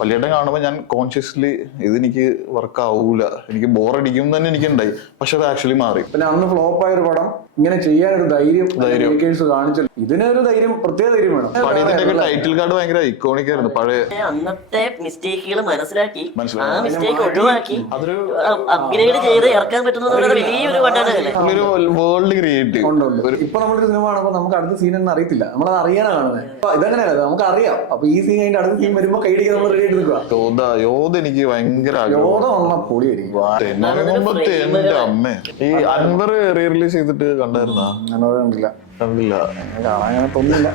വലിയേട്ടൻ കാണുമ്പോൾ ഞാൻ കോൺഷ്യസ്ലി ഇതെനിക്ക് വർക്ക് ആവൂല, എനിക്ക് ബോറടിക്കും തന്നെ എനിക്കുണ്ടായി. പക്ഷെ അത് ആക്ച്വലി മാറി. പിന്നെ അന്ന് ഫ്ലോപ്പ് ആയ ഒരു പടം ഇങ്ങനെ ചെയ്യാനൊരു ധൈര്യം കാണിച്ചല്ലോ. ഇതിനൊരു ധൈര്യം, പ്രത്യേക ധൈര്യം വേണം. പഴയതിന്റെ ടൈറ്റിൽ കാർഡ് ഭയങ്കര ഐക്കോണിക് ആയിരുന്നു. പഴയ അന്നത്തെ മിസ്റ്റേക്കുകൾ മനസ്സിലാക്കി ആ മിസ്റ്റേക്ക് ഒഴിവാക്കി അപ്ഗ്രേഡ് ചെയ്ത് ഇറക്കാൻ പറ്റുന്ന വലിയൊരു വേൾഡ് ക്രിയേറ്റ്. ഇപ്പൊ നമ്മളൊരു സിനിമ കാണുമ്പോൾ നമുക്ക് അടുത്ത സീൻ എന്ന് അറിയത്തില്ല, നമ്മളത് അറിയാനാ കാണുന്നത്. ഇതങ്ങനെയല്ല, നമുക്ക് അറിയാം. അപ്പൊ ഈ സീൻ കഴിഞ്ഞിട്ട് അടുത്ത സീൻ വരുമ്പോ കൈഡിക്കാൻ നമ്മൾ റെഡി ആയിട്ട് നിൽക്കുക. യോധ എനിക്ക് ഭയങ്കര യോധ വന്ന പൊളിയായിരിക്കും. അമ്മേ, ഈ അൻവർ റീ റിലീസ് ചെയ്തിട്ട് കണ്ടായിരുന്നാ? കണ്ടില്ല കാണാൻ തോന്നില്ല.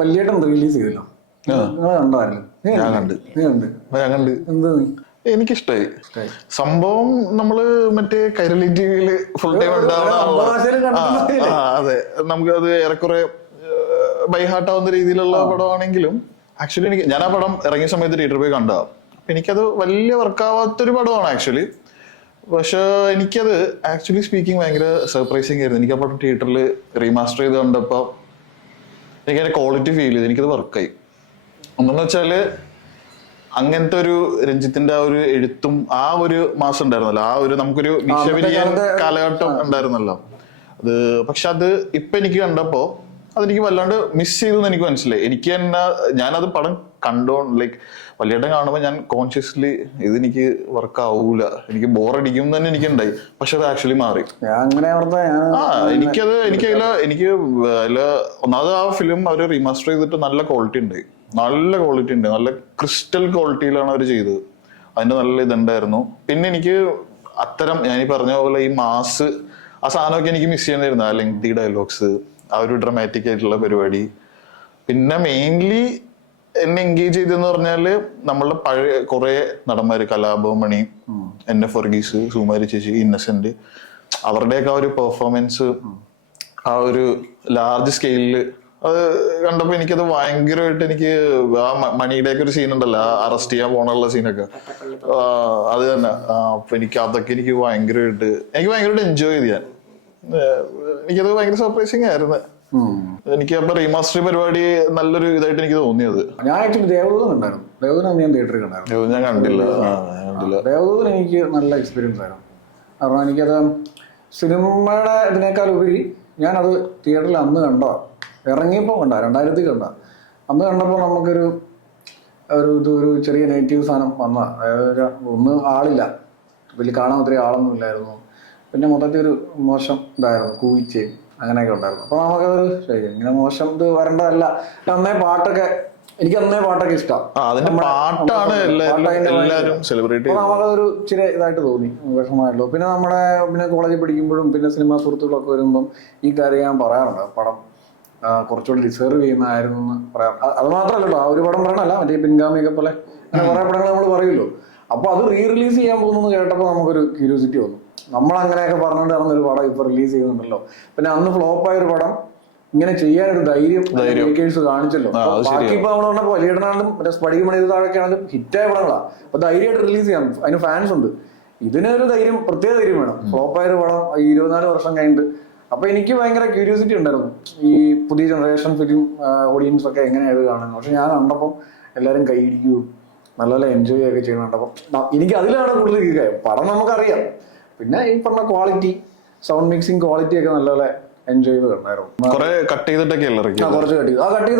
വലിയേട്ടൻ റിലീസ് ചെയ്തല്ലോ, നിങ്ങൾ കണ്ടായിരുന്നു? ഞാൻ കണ്ട്. എന്താ എനിക്കിഷ്ടായി സംഭവം. നമ്മള് മറ്റേ കൈരളി ടിവിയില് ഫുൾ ടൈം ഉണ്ടാവുന്ന, അതെ, നമുക്ക് അത് ഏറെക്കുറെ ബൈഹാർട്ട് ആവുന്ന രീതിയിലുള്ള പടമാണെങ്കിലും ആക്ച്വലി ഞാൻ ആ പടം ഇറങ്ങിയ സമയത്ത് തിയേറ്ററിൽ പോയി കണ്ടതാണ്. അപ്പൊ എനിക്കത് വലിയ വർക്കാവാത്തൊരു പടമാണ് ആക്ച്വലി. പക്ഷെ എനിക്കത് ആക്ച്വലി സ്പീക്കിംഗ് ഭയങ്കര സർപ്രൈസിങ് ആയിരുന്നു. എനിക്ക് ആ പടം തിയേറ്ററിൽ റീമാസ്റ്റർ ചെയ്ത് കണ്ടപ്പോൾ എനിക്കതിന്റെ ക്വാളിറ്റി ഫീൽ ചെയ്ത് എനിക്കത് വർക്കായി. ഒന്നെന്ന് വെച്ചാല് അങ്ങനത്തെ ഒരു രഞ്ജിത്തിന്റെ ആ ഒരു എഴുത്തും ആ ഒരു മാസം ഉണ്ടായിരുന്നല്ലോ, ആ ഒരു നമുക്കൊരു വിഷയവിരിയാൻ കാലഘട്ടം ഉണ്ടായിരുന്നല്ലോ അത്. പക്ഷെ അത് ഇപ്പൊ എനിക്ക് കണ്ടപ്പോ അതെനിക്ക് വല്ലാണ്ട് മിസ് ചെയ്തെന്ന് എനിക്ക് മനസ്സിലായി. എനിക്ക് തന്നെ ഞാനത് പടം ലൈക്ക് വലിയേട്ടൻ കാണുമ്പോൾ ഞാൻ കോൺഷ്യസ്ലി ഇതെനിക്ക് വർക്ക് ആവൂല, എനിക്ക് ബോറടിക്കും തന്നെ എനിക്കുണ്ടായി. പക്ഷെ അത് ആക്ച്വലി മാറി. എനിക്ക് ഒന്നാമത് ആ ഫിലിം അവര് റീമാസ്റ്റർ ചെയ്തിട്ട് നല്ല ക്വാളിറ്റി ഉണ്ട്, നല്ല ക്രിസ്റ്റൽ ക്വാളിറ്റിയിലാണ് അവർ ചെയ്തത്. അതിന്റെ നല്ല ഇതുണ്ടായിരുന്നു. പിന്നെ എനിക്ക് അത്തരം ഞാൻ ഈ പറഞ്ഞ പോലെ ഈ മാസ് ആ സാധനമൊക്കെ എനിക്ക് മിസ് ചെയ്യുന്നായിരുന്നു. ആ ലെങ്തി ഡയലോഗ്സ്, ആ ഒരു ഡ്രമാറ്റിക് ആയിട്ടുള്ള പരിപാടി. പിന്നെ മെയിൻലി എന്നെ എൻഗേജ് ചെയ്തെന്ന് പറഞ്ഞാല് നമ്മളുടെ പഴയ കുറെ നടന്മാര്, കലാഭവൻ, എൻ എഫ് വർഗീസ്, സുമാരി ചേച്ചി, ഇന്നസെന്റ്, അവരുടെയൊക്കെ ആ ഒരു പെർഫോമൻസ് ആ ഒരു ലാർജ് സ്കെയിലില് അത് കണ്ടപ്പോ എനിക്കത് ഭയങ്കരമായിട്ട് എനിക്ക് ആ മണിയുടെ ഒക്കെ ഒരു സീൻ ഉണ്ടല്ലോ, അറസ്റ്റ് ചെയ്യാൻ പോണുള്ള സീനൊക്കെ, അത് തന്നെ. അപ്പൊ അതൊക്കെ എനിക്ക് ഭയങ്കരമായിട്ട് എൻജോയ് ചെയ്ത് ഞാൻ. എനിക്കത് ഭയങ്കര സർപ്രൈസിങ് ആയിരുന്നു. എനിക്ക് അപ്പൊ റീമാസ്റ്റർ പരിപാടി നല്ലൊരു ഇതായിട്ട് എനിക്ക് തോന്നിയത്. ഞാൻ ആക്ച്വലി ദേവദൂതൻ ഉണ്ടായിരുന്നു. ദേവദൂതൻ ഞാൻ തിയേറ്ററിൽ കണ്ടായിരുന്നു. ഞാൻ കണ്ടില്ല. ദേവദൂതൻ എനിക്ക് നല്ല എക്സ്പീരിയൻസ് ആയിരുന്നു. കാരണം എനിക്കത് സിനിമയുടെ ഇതിനേക്കാൾ ഉപരി ഞാനത് തിയേറ്ററിൽ അന്ന് കണ്ടോ, ഇറങ്ങിയപ്പോൾ കണ്ട 2000 കണ്ട. അന്ന് കണ്ടപ്പോൾ നമുക്കൊരു ഒരു ചെറിയ നെഗറ്റീവ് സാധനം വന്ന, അതായത് ഒന്ന് ആളില്ല, വലിയ കാണാൻ ഒത്തിരി ആളൊന്നും ഇല്ലായിരുന്നു. പിന്നെ മൊത്തത്തിൽ ഒരു മോശം ഇതായിരുന്നു, കൂവിച്ചേയും അങ്ങനെയൊക്കെ ഉണ്ടായിരുന്നു. അപ്പൊ നമുക്കത് ശരി, ഇങ്ങനെ മോശം ഇത് വരേണ്ടതല്ല. അന്നേ പാട്ടൊക്കെ ഇഷ്ടമാണ്. നമുക്കതൊരു ഇച്ചിരി ഇതായിട്ട് തോന്നി, വിഷമമായല്ലോ. പിന്നെ കോളേജിൽ പഠിക്കുമ്പോഴും പിന്നെ സിനിമാ സുഹൃത്തുക്കളൊക്കെ വരുമ്പം ഈ കാര്യം ഞാൻ പറയാറുണ്ട്, പടം കുറച്ചുകൂടി ഡിസേർവ് ചെയ്യുന്നതായിരുന്നു എന്ന് പറയാം. അത് മാത്രമല്ലല്ലോ, ആ ഒരു പടം പറയണല്ല, മറ്റേ പിൻഗാമിയൊക്കെ പോലെ അങ്ങനെ കുറെ പടങ്ങൾ നമ്മൾ പറയുമല്ലോ. അപ്പൊ അത് റീ റിലീസ് ചെയ്യാൻ പോകുന്നു കേട്ടപ്പോൾ നമുക്കൊരു ക്യൂരിയോസിറ്റി വന്നു. നമ്മൾ അങ്ങനെയൊക്കെ പറഞ്ഞുകൊണ്ട് നടന്നൊരു പടം ഇപ്പൊ റിലീസ് ചെയ്യുന്നുണ്ടല്ലോ. പിന്നെ അന്ന് ഫ്ലോപ്പ് ആയ ഒരു പടം ഇങ്ങനെ ചെയ്യാനൊരു ധൈര്യം കാണിച്ചല്ലോ. ബാക്കി ഇപ്പൊ നമ്മൾ പറഞ്ഞപ്പോ വലിയടനാണെങ്കിലും മറ്റേ സ്പടികമണി താഴൊക്കെയാണെങ്കിലും ഹിറ്റായ പടങ്ങളാണ്. അപ്പൊ ധൈര്യമായിട്ട് റിലീസ് ചെയ്യാം, അതിന് ഫാൻസ് ഉണ്ട്. ഇതിനൊരു ധൈര്യം, പ്രത്യേക ധൈര്യം വേണം. ഫ്ലോപ്പ് ആയ ഒരു പടം 24 വർഷം കഴിഞ്ഞിട്ട്. അപ്പൊ എനിക്ക് ഭയങ്കര ക്യൂരിയോസിറ്റി ഉണ്ടായിരുന്നു ഈ പുതിയ ജനറേഷൻ ഫിലിം ഓഡിയൻസ് ഒക്കെ എങ്ങനെയാണ് കാണുന്നത്. പക്ഷെ ഞാൻ കണ്ടപ്പം എല്ലാവരും കൈയിടിക്കുകയും നല്ല എൻജോയ് ഒക്കെ ചെയ്യുന്ന കണ്ടപ്പം എനിക്ക് അതിലാണ് കൂടുതൽ കീഴായത്. പടം നമുക്കറിയാം, പിന്നെ ഈ പറഞ്ഞ ക്വാളിറ്റി, സൗണ്ട് മിക്സിങ് ക്വാളിറ്റി ഒക്കെ നല്ലപോലെ എൻജോയ് ചെയ്ത് കണ്ടായിരുന്നു. കുറച്ച് കട്ട് ചെയ്ത്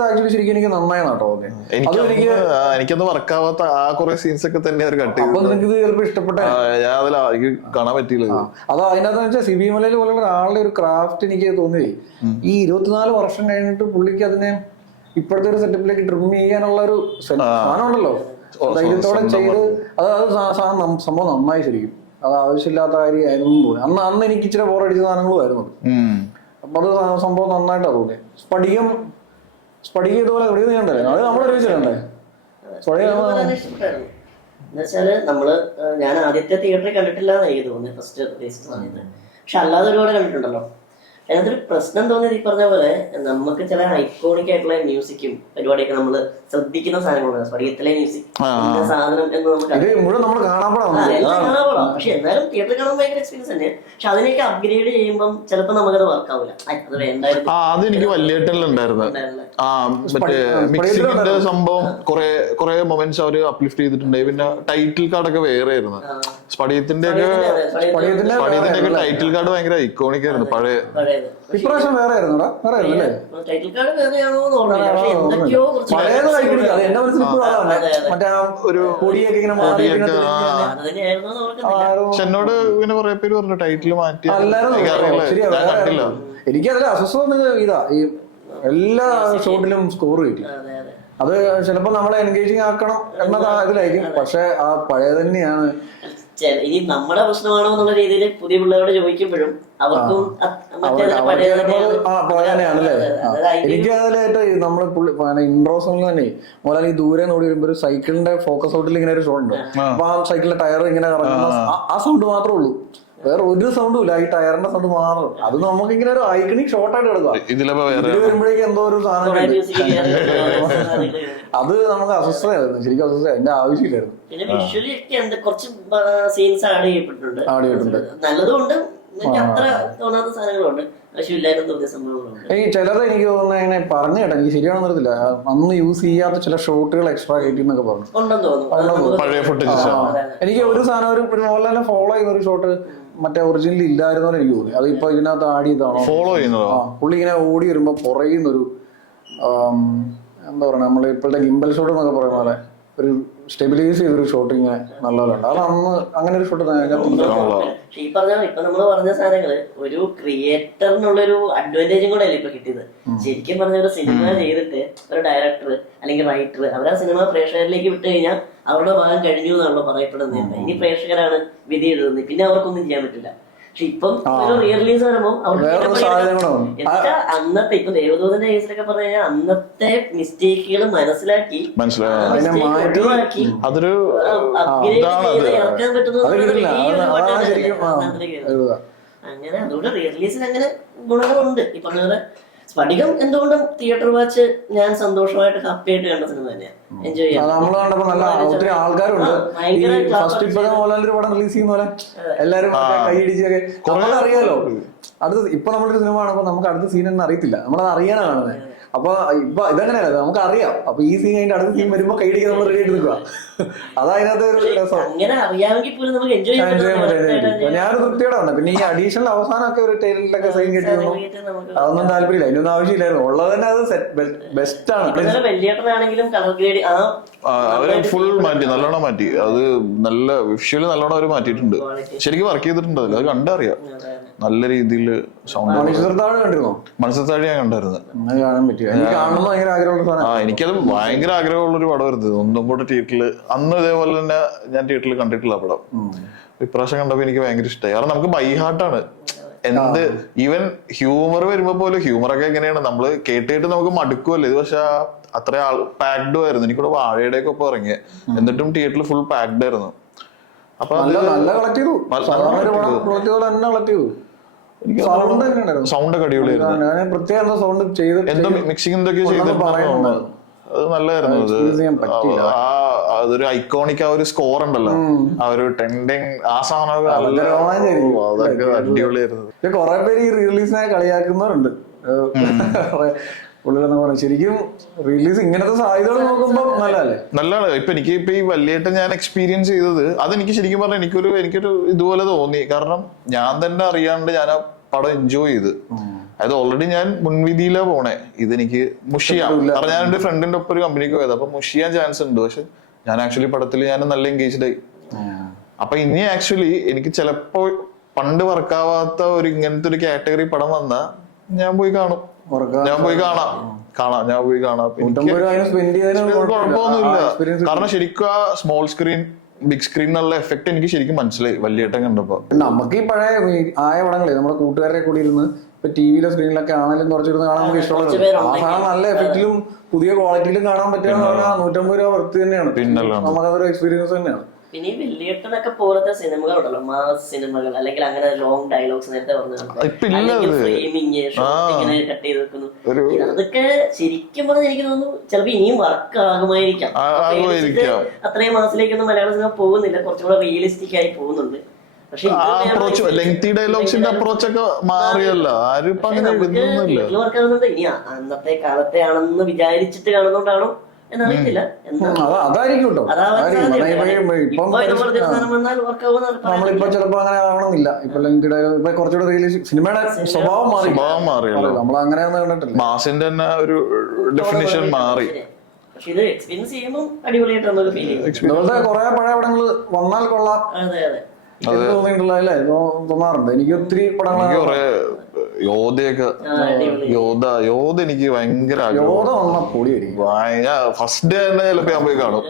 ആക്ച്വലി ശരിക്കും എനിക്ക് നന്നായി കേട്ടോ തോന്നിയത്. എനിക്കൊന്നും വർക്കാവാത്ത ആ കുറെ സീൻസ് ഒക്കെ തന്നെ അപ്പൊ നിനക്ക് ഇത് ചിലപ്പോൾ ഇഷ്ടപ്പെട്ടെ കാണാൻ പറ്റിയില്ല. അതോ അതിനകത്ത് വെച്ചാൽ സിബി മലയിൽ പോലുള്ള ഒരാളുടെ ഒരു ക്രാഫ്റ്റ് എനിക്ക് തോന്നിയേ, ഈ 24 വർഷം കഴിഞ്ഞിട്ട് പുള്ളിക്ക് അതിനെ ഇപ്പോഴത്തെ ഒരു സെറ്റപ്പിലേക്ക് ട്രിം ചെയ്യാനുള്ള ഒരു സാധനം ഉണ്ടല്ലോ, ധൈര്യത്തോടെ ചെയ്ത് അത് സംഭവം നന്നായി ശരിക്കും. അത് ആവശ്യമില്ലാത്ത കാര്യമായിരുന്നു തോന്നി. അന്ന് എനിക്ക് ഇച്ചിരി ബോറടിച്ച സാധനങ്ങളും ആയിരുന്നു. അപ്പൊ അത് സംഭവം നന്നായിട്ടാ തോന്നി. സ്പടികം ഇതുപോലെ കണ്ടേ, അത് നമ്മളെ ചോദിച്ചിട്ടുണ്ടേ. എന്നുവെച്ചാല് ഞാൻ ആദ്യത്തെ തിയേറ്ററിൽ കണ്ടിട്ടില്ല എന്ന് എനിക്ക് തോന്നുന്നു ഫസ്റ്റ് സമയത്ത്. പക്ഷെ അല്ലാതെ ഒരുപാട് കണ്ടിട്ടുണ്ടല്ലോ. അതിനകത്തൊരു പ്രശ്നം തോന്നിയത് ഈ പറഞ്ഞ പോലെ നമുക്ക് ചില ഐക്കോണിക് ആയിട്ടുള്ള മ്യൂസിക്കും പരിപാടിയൊക്കെ നമ്മൾ ശ്രദ്ധിക്കുന്ന സാധനങ്ങളുണ്ട്. സ്പടികത്തിലെ മ്യൂസിക് സാധനം എന്ന് നമുക്ക് എല്ലാം കാണാൻ പോകാം. പക്ഷെ എന്നാലും തിയേറ്ററിൽ കാണാൻ ഭയങ്കര എക്സ്പീരിയൻസ് തന്നെ. പക്ഷെ അതിനൊക്കെ അപ്ഗ്രേഡ് ചെയ്യുമ്പോൾ ചിലപ്പോൾ നമുക്കത് വർക്ക് ആവില്ല. അത് വേണ്ടായിരുന്നു. അതെനിക്ക് വലിയേട്ടനിലുണ്ടായിരുന്നു. മറ്റേ മിക്സിങ്ങിന്റെ സംഭവം കുറെ മൊമെന്റ്സ് അവര് അപ്ലിഫ്റ്റ് ചെയ്തിട്ടുണ്ട്. പിന്നെ ടൈറ്റിൽ കാർഡൊക്കെ വേറെ ആയിരുന്നു. സ്പടികത്തിന്റെ ഒക്കെ ടൈറ്റിൽ കാർഡ് ഭയങ്കര ഐക്കോണിക് ആയിരുന്നു പഴയ. ഇപ്രാവശ്യം വേറെ ആയിരുന്നു. ടൈറ്റിൽ കാർഡ് വേറെയാണോ എന്ന് ഓർമ്മയില്ല. പക്ഷെ എന്തൊക്കെയോ ഒരു അതന്നെയായിരുന്നു പക്ഷെ എന്നോട് ഇങ്ങനെ കുറെ പേര് പറഞ്ഞു ടൈറ്റിൽ മാറ്റി. ഞാൻ കണ്ടില്ല. എനിക്കതിൽ അസ്വസ്ഥ ഇതാ ഈ എല്ലാ ഷോട്ടിലും സ്കോർ കിട്ടി. അത് ചിലപ്പോ നമ്മളെ എൻഗേജിങ് ആക്കണം എന്നതാ ഇതിലായിരിക്കും. പക്ഷെ ആ പഴയ തന്നെയാണ്. ഇനി നമ്മുടെ പ്രശ്നമാണോ എന്നുള്ള രീതിയിൽ പുതിയ പിള്ളേരോട് ചോദിക്കുമ്പോഴും അവർക്കും പഴയതന്നെയാണല്ലേ. എനിക്ക് അതിലായിട്ട് നമ്മള് ഇൻട്രോ സോങ്ങിൽ തന്നെ മോലാൽ ഈ ദൂരെ നോടി വരുമ്പോ ഒരു സൈക്കിളിന്റെ ഫോക്കസ് ഔട്ടിൽ ഇങ്ങനെ ഒരു ഷോട്ട് ഉണ്ട്. അപ്പൊ ആ സൈക്കിളിന്റെ ടയർ ഇങ്ങനെ കറങ്ങുന്ന ആ സൗണ്ട് മാത്രമേ ഉള്ളൂ. വേറെ ഒരു സൗണ്ടും ഇല്ല. ഈ ടയറിന്റെ സൗണ്ട് മാത്രം. അത് നമുക്ക് ഇങ്ങനെ ഒരു ഐക്കണിക് ഷോർട്ടായിട്ട് എടുക്കാം. വരുമ്പോഴേക്കും എന്തോ ഒരു സാധനം അത് നമുക്ക് അസ്വസ്ഥയായിരുന്നു. ശരിക്കും അസ്വസ്ഥ. അതിന്റെ ആവശ്യമില്ലായിരുന്നു. പിന്നെ വിഷ്വലി ഒക്കെ കുറച്ച് സീൻസ് ആഡ് ചെയ്യപ്പെട്ടിട്ടുണ്ട്. നല്ലതുകൊണ്ട് അത്ര തോന്നാത്ത സാധനങ്ങളുണ്ട്. ആവശ്യമില്ലായിരുന്നു തോന്നിയ സംഭവങ്ങളുണ്ട്. ഈ ചിലത് എനിക്ക് തോന്നുന്നത് ഇങ്ങനെ പറഞ്ഞു കേട്ടോ, എനിക്ക് ശരിയാണെന്ന് അറിയത്തില്ല, അന്ന് യൂസ് ചെയ്യാത്ത ചില ഷോട്ടുകൾ എക്സ്ട്രാ കയറ്റി എന്നൊക്കെ പറഞ്ഞു. എനിക്ക് ഒരു സാധനം ഒരു മോഹൻലാലിനെ ഫോളോ ചെയ്യുന്ന ഒരു ഷോട്ട് മറ്റേ ഒറിജിനൽ ഇല്ലായിരുന്നോ എനിക്ക് തോന്നി. അത് ഇപ്പൊ ഇതിനകത്ത് ആഡ് ചെയ്താണോ ഫോളോ ചെയ്യുന്നത്. പുള്ളി ഇങ്ങനെ ഓടി വരുമ്പോ പുറയുന്നൊരു എന്താ പറയുക, നമ്മൾ ഇപ്പോഴത്തെ ഗിംബൽ ഷോട്ട് എന്നൊക്കെ പറയുന്ന പോലെ ഒരു സ്റ്റെബിലൈസ് ചെയ്തൊരു ഷോട്ട് ഇങ്ങനെ നല്ലതുണ്ട്. അത് അന്ന് അങ്ങനെ ഒരു ഷോട്ട് ഈ പറഞ്ഞ ഇപ്പൊ നമ്മള് പറഞ്ഞ സാധനങ്ങള് ഒരു ക്രിയേറ്ററിനുള്ളൊരു അഡ്വാൻറ്റേജും കൂടെ അല്ലേ ഇപ്പൊ കിട്ടിയത്. ശരിക്കും പറഞ്ഞ ഒരു സിനിമ ചെയ്തിട്ട് ഒരു ഡയറക്ടർ അല്ലെങ്കിൽ റൈറ്റർ അവരാ സിനിമ പ്രേക്ഷകരിലേക്ക് വിട്ടു കഴിഞ്ഞാൽ അവരുടെ ഭാഗം കഴിഞ്ഞു എന്നാണല്ലോ പറയപ്പെടുന്നത്. ഇനി പ്രേക്ഷകരാണ് വിധി എഴുതുന്നത്. പിന്നെ അവർക്കൊന്നും ചെയ്യാൻ പറ്റില്ല. പക്ഷെ ഇപ്പം ഒരു റിയൽ റിലീസ് വരുമ്പോ അന്നത്തെ ഇപ്പൊ ദേവദൂതന്റെ കേസിലൊക്കെ പറഞ്ഞു കഴിഞ്ഞാൽ അന്നത്തെ മിസ്റ്റേക്കുകൾ മനസ്സിലാക്കി അതൊരു ഇറക്കാൻ പറ്റുന്നത് അങ്ങനെ. അതുകൊണ്ട് റിയൽ റിലീസിന് അങ്ങനെ ഗുണങ്ങളുണ്ട്. ഈ പറഞ്ഞ പോലെ സ്ഫടികം എന്തുകൊണ്ടും തിയേറ്റർ വാച്ച് ഞാൻ സന്തോഷമായിട്ട് ഹാപ്പി ആയിട്ട് കണ്ട സിനിമ തന്നെയാണ്. എൻജോയ് ചെയ്യാം. നമ്മള് കണ്ടപ്പോ നല്ല ഒത്തിരി ആൾക്കാരുണ്ട്. ഫസ്റ്റ് ഇപ്പൊ മോഹൻലാലിന്റെ പടം റിലീസ് ചെയ്യുന്ന പോലെ എല്ലാരും കൈയടിച്ചൊക്കെ അറിയാലോ. അടുത്ത ഇപ്പൊ നമ്മളൊരു സിനിമ കാണുമ്പോ നമുക്ക് അടുത്ത സീൻ എന്ന് അറിയത്തില്ല, നമ്മളത് അറിയാനാണ് കാണുന്നത്. അപ്പൊ ഇപ്പൊ ഇതെങ്ങനെയല്ല, നമുക്ക് അറിയാം. അപ്പൊ ഈ സീൻ കഴിഞ്ഞിട്ട് അടുത്ത സീൻ വരുമ്പോ കൈയടിക്കാൻ നമ്മൾ റെഡി ആയിട്ട് നിൽക്കുക. അതതിനകത്ത് ഒരു രസം. ഞാനൊരു തൃപ്തിയോടെ വന്നത്. പിന്നെ ഈ അഡീഷണൽ അവസാനമൊക്കെ ഒരു ടൈലിലൊക്കെ സൈൻ കെട്ടി അതൊന്നും താല്പര്യമില്ല. അതിനൊന്നും ആവശ്യമില്ലായിരുന്നു. ഉള്ളത് തന്നെ അത് ബെസ്റ്റ് ആണ്. അവര് ഫുൾ മാറ്റി, നല്ലോണം മാറ്റി. അത് നല്ല വിഷ്വല് നല്ലോണം അവര് മാറ്റിയിട്ടുണ്ട്. ശരിക്കും വർക്ക് ചെയ്തിട്ടുണ്ട്. അത് കണ്ടറിയാം നല്ല രീതിയിൽ. സൗണ്ട് മനസ്സിലായി ഞാൻ കണ്ടായിരുന്നു. എനിക്കത് ഭയങ്കര ആഗ്രഹമുള്ളൊരു പടമായിരുന്നു. ഒന്നും കൂടെ തിയേറ്ററിൽ അന്ന് ഇതേപോലെ തന്നെ ഞാൻ തിയേറ്ററിൽ കണ്ടിട്ടില്ല പടം. ഇപ്രാവശ്യം കണ്ടപ്പോ എനിക്ക് ഭയങ്കര ഇഷ്ടമായി. കാരണം നമുക്ക് ബൈ ഹാർട്ടാണ്. എന്ത് ഈവൻ ഹ്യൂമർ വരുമ്പോ പോലും ഹ്യൂമറൊക്കെ എങ്ങനെയാണ് നമ്മള് കേട്ടിട്ട് നമുക്ക് മടുക്കുമല്ലോ. ഇത് പക്ഷെ അത്ര പാക്ഡ് ആയിരുന്നു. എനിക്കിവിടെ വാഴയുടെ ഒക്കെ ഒപ്പം ഇറങ്ങിയ എന്നിട്ടും തിയേറ്ററിൽ ഫുൾ പാക്ഡ് ആയിരുന്നു. അപ്പൊ സൗണ്ട് ഒക്കെ അടിപൊളിയായിരുന്നു. എന്തോ മിക്സിംഗ് എന്തൊക്കെയോ ചെയ്തിട്ടുണ്ടായിരുന്നു. അത് നല്ലതായിരുന്നു. അതൊരു ഐക്കോണിക് ആ ഒരു സ്കോർ ഉണ്ടല്ലോ, ആ ഒരു ട്രെൻഡിങ് ആ സാധനം അതൊക്കെ അടിപൊളിയായിരുന്നു. കുറെ പേര് ഈ റിലീസിനെ കളിയാക്കുന്നവരുണ്ട്. ശരിക്കും റിലീസ് ഇങ്ങനത്തെ സാധ്യതകൾ നോക്കുമ്പോ നല്ലതാണ്. ഇപ്പൊ എനിക്ക് ഇപ്പൊ ഈ വലിയായിട്ട് ഞാൻ എക്സ്പീരിയൻസ് ചെയ്തത് അതെനിക്ക് ശരിക്കും പറഞ്ഞാൽ എനിക്കൊരു ഇതുപോലെ തോന്നി. കാരണം ഞാൻ തന്നെ അറിയാണ്ട് ഞാൻ ആ പടം എൻജോയ് ചെയ്ത്. അതായത് ഓൾറെഡി ഞാൻ മുൻവിധിയിലാ പോണേ. ഇതെനിക്ക് മുഷിയാം. കാരണം ഞാൻ എന്റെ ഫ്രണ്ടിന്റെ ഒപ്പം ഒരു കമ്പനിക്ക് പോയത്. അപ്പൊ മുഷിയാൻ ചാൻസ് ഉണ്ട്. പക്ഷെ ഞാൻ ആക്ച്വലി പടത്തിൽ ഞാൻ നല്ല എൻഗേജ്ഡ് ആയി. അപ്പൊ ഇനി ആക്ച്വലി എനിക്ക് ചിലപ്പോ പണ്ട് വർക്കാവാത്ത ഒരു ഇങ്ങനത്തെ ഒരു കാറ്റഗറി പടം വന്നാ ഞാൻ പോയി കാണും. ഞാൻ പോയി കാണാം. കുഴപ്പമൊന്നുമില്ല. കാരണം ശരിക്കും ആ സ്മോൾ സ്ക്രീൻ ബിഗ് സ്ക്രീനുള്ള എഫക്ട് എനിക്ക് ശരിക്കും മനസ്സിലായി വലിയേട്ടൻ കണ്ടപ്പോ. നമുക്ക് ഈ പഴയ ആയ പടങ്ങളെ നമ്മുടെ കൂട്ടുകാരെ കൂടി ഇരുന്ന് ഇപ്പൊ ടിവിയിലെ സ്ക്രീനിലൊക്കെ ആണെങ്കിലും കുറച്ചിരുന്ന് കാണാൻ നമുക്ക് ഇഷ്ടമുള്ളത്. നല്ല എഫക്റ്റിലും പുതിയ ക്വാളിറ്റിയിലും കാണാൻ പറ്റുക എന്ന് പറഞ്ഞാൽ 150 രൂപ വർത്ത് തന്നെയാണ്. നമുക്കതൊരു എക്സ്പീരിയൻസ് തന്നെയാണ്. പിന്നെ ഈ വെള്ളിയേട്ടനൊക്കെ പോലത്തെ സിനിമകളുണ്ടല്ലോ, മാസ് സിനിമകൾ, അല്ലെങ്കിൽ അങ്ങനെ ലോങ് ഡയലോഗ്സ് നേരത്തെ പറഞ്ഞു, അല്ലെങ്കിൽ ഫ്രെയിമിങ് ഷോട്ട് ഇങ്ങനെ കട്ട് ചെയ്ത് വെക്കുന്നു, അതൊക്കെ ശരിക്കും പറഞ്ഞാൽ എനിക്ക് തോന്നുന്നു ചിലപ്പോ ഇനിയും വർക്ക് ആകുമായിരിക്കാം. അത്രയും മാസത്തിലേക്കൊന്നും മലയാള സിനിമ പോകുന്നില്ല, കുറച്ചും കൂടെ റിയലിസ്റ്റിക് ആയി പോകുന്നുണ്ട്. പക്ഷെ ഡയലോഗ്സിന്റെ അപ്രോച്ച് ഒക്കെ മാറിയല്ലോ, ആരും ഇപ്പൊ അങ്ങനെ വർക്ക് ആകുന്നുണ്ട്. ഇനി അന്നത്തെ കാലത്തെ ആണെന്ന് വിചാരിച്ചിട്ട് കാണുന്നോണ്ടാണോ എന്നറിയത്തില്ല. നമ്മളിപ്പോ ചിലപ്പോ അങ്ങനെ ആവണമെന്നില്ല. ഇപ്പൊ ഇപ്പൊ കുറച്ചുകൂടെ റിയലിസ്റ്റിക് സിനിമയുടെ സ്വഭാവം മാറിയല്ലോ, നമ്മൾ അങ്ങനെയൊന്നും കണ്ടിട്ടില്ല. മാസിന്റെ തന്നെ ഒരു ഡെഫിനിഷൻ മാറി. പക്ഷെ ഇത് എക്സ്പീരിയൻസ് ചെയ്യുമ്പോൾ അടിപൊളിയായിട്ട് നമുക്ക് ഫീൽ ചെയ്യും. ഇതുപോലത്തെ കുറെ പഴയ പടങ്ങൾ വന്നാൽ കൊള്ളാം തോന്നിയിട്ടുള്ള തോന്നാറുണ്ട്. എനിക്ക് ഒത്തിരി പടങ്ങൾ, യോധയൊക്കെ, യോധ എനിക്ക് ഭയങ്കര ഫസ്റ്റ് ഡേ തന്നെ ചിലപ്പോ ഞാൻ പോയി കാണും.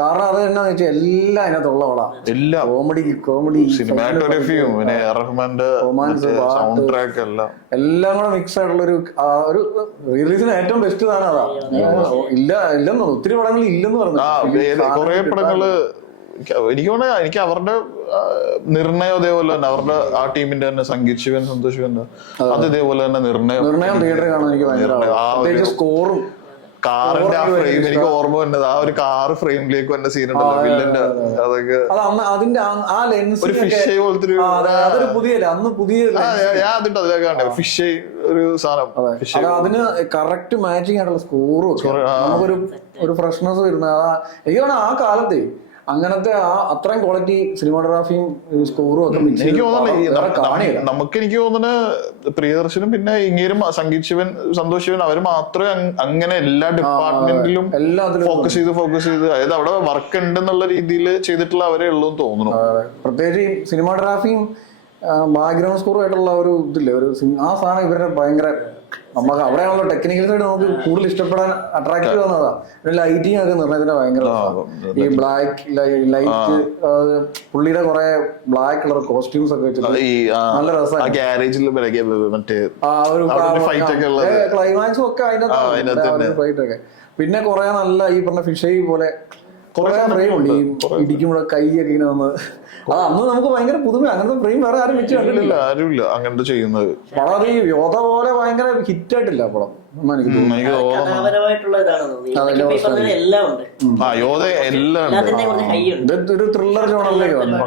കാരണം അത് എന്നാന്ന് വെച്ചാൽ എല്ലാം അതിനകത്തുള്ള പടാ, എല്ലാം കോമഡി സിനിമാറ്റോഗ്രഫിയും പിന്നെ റഹ്മാന്റെ സൗണ്ട് ട്രാക്ക് എല്ലാം കൂടെ മിക്സ് ആയിട്ടുള്ള ഒരു റിലീസിന് ഏറ്റവും ബെസ്റ്റ് സാധനം അതാ. ഇല്ലെന്നോ ഒത്തിരി പടങ്ങൾ ഇല്ലെന്ന് പറഞ്ഞു. കുറെ പടങ്ങള് എനിക്ക് തോന്നുന്നത്, എനിക്ക് അവരുടെ നിർണയം അതേപോലെ തന്നെ, അവരുടെ ആ ടീമിന്റെ തന്നെ സംഗീത് ശിവൻ, സന്തോഷ് ശിവൻ, അത് ഇതേപോലെ തന്നെ നിർണയം തിയേറ്ററിൽ കാണാൻ എനിക്ക് സ്കോറും കാറിന്റെ ആ ഫ്രെയിം എനിക്ക് ഓർമ്മ വന്നത്, ആ ഒരു കാറ് ഫ്രെയിമിലേക്ക് വന്ന സീനുണ്ടല്ലോ വില്ലന്റെ, അതൊക്കെ അതിന്റെ ആ ലെൻസ് ഒരു ഫിഷ് പോലത്തെ ഞാൻ അതിട്ട് അതിലേക്ക് കണ്ടേ ഫിഷ് ഒരു സാധനം, അതിന് കറക്റ്റ് മാച്ചിങ് ആയിട്ടുള്ള സ്കോറും നമുക്കൊരു ഫ്രഷ്നെസ് വരുന്ന എനിക്ക് തോന്നുന്നു ആ കാലത്തെ അങ്ങനത്തെ അത്രയും ക്വാളിറ്റി സിനിമാറ്റോഗ്രാഫിയും സ്കോറും ഒക്കെ എനിക്ക് തോന്നുന്നത് പ്രിയദർശനും പിന്നെ ഇങ്ങേരും സംഗീത് ശിവൻ, സന്തോഷ് ശിവൻ, അവർ മാത്രമേ അങ്ങനെ എല്ലാ ഡിപ്പാർട്ട്മെന്റിലും ഫോക്കസ് ചെയ്ത് അതായത് അവിടെ വർക്ക് ഉണ്ടെന്നുള്ള രീതിയിൽ ചെയ്തിട്ടുള്ള അവരെ ഉള്ളൂ എന്ന് തോന്നുന്നു. പ്രത്യേകിച്ച് സിനിമാറ്റോഗ്രാഫിയും ബാക്ക്ഗ്രൗണ്ട് സ്കോറും ആയിട്ടുള്ള ഒരു ഇതില്ലേ, ഒരു ആ സാധനം ഇവരുടെ ഭയങ്കര, നമുക്ക് അവിടെയാണല്ലോ ടെക്നിക്കൽ സൈഡ് നമുക്ക് കൂടുതൽ ഇഷ്ടപ്പെടാൻ അട്രാക്റ്റീവ് ആവുന്നതാ. ലൈറ്റിംഗ് ഒക്കെ നിർണ്ണയത്തിന്റെ ഭയങ്കര, ഈ ബ്ലാക്ക് ലൈറ്റ്, പുള്ളിയുടെ കുറെ ബ്ലാക്ക് കളർ കോസ്റ്റ്യൂംസ് ഒക്കെ വെച്ചിട്ട് നല്ല രസമാണ്. ക്ലൈമാക്സും ഒക്കെ അതിന്റെ ഫൈറ്റ് ഒക്കെ. പിന്നെ കുറെ നല്ല ഈ പറഞ്ഞ ഫിഷൈ പോലെ കുറെ ഫ്രെയിം ഉണ്ട്, ഈ ഇടിക്കുമ്പോഴെ കൈയൊക്കെ ഇങ്ങനെ വന്ന്, അത് അന്ന് നമുക്ക് ഭയങ്കര പുതുമ. അങ്ങനത്തെ ഫ്രെയിം വേറെ ആരും വെച്ച് കണ്ടിട്ടില്ല, ആരുമില്ല അങ്ങനത്തെ ചെയ്യുന്നത്. വളരെ ഈ യോധ പോലെ ഭയങ്കര ഹിറ്റ് ആയിട്ടില്ല പടം. ഒരു ത്രില്ലർ ജോണറിലേക്ക് വന്നു.